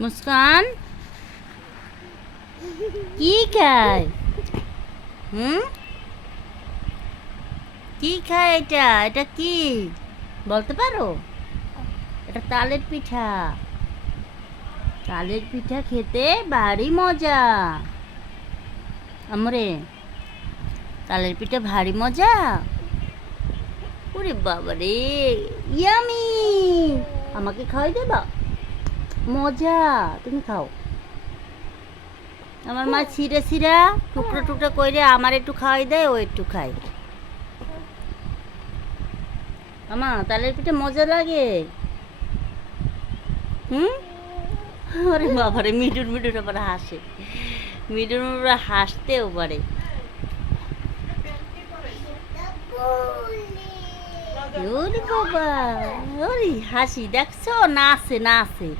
মুস্কান কি খায়? হুম, কি খায় এটা? এটা কি বলতে পারো? এটা তালের পিঠা। তালের পিঠা খেতে ভারী মজা। আমরে তালের পিঠা ভারী মজা। ওরে বাবা রে, ইয়ামি! আমাকে খাওয়াই দেবা? মজা, তুমি খাও। আমার মা ছিঁড়ে ছিঁড়া টুকরো টুকরো করে আমার একটু খাওয়াই দেয়, ও একটু খায়। আমা তালের পিঠে মজা লাগে। হুম, আরে বাবারে, মিডুর মিডুর আবার হাসে। মিডুর মিডুর হাসতেও পারে। ওরে বাবা, ওরে হাসি দেখছো, নাচে নাচে।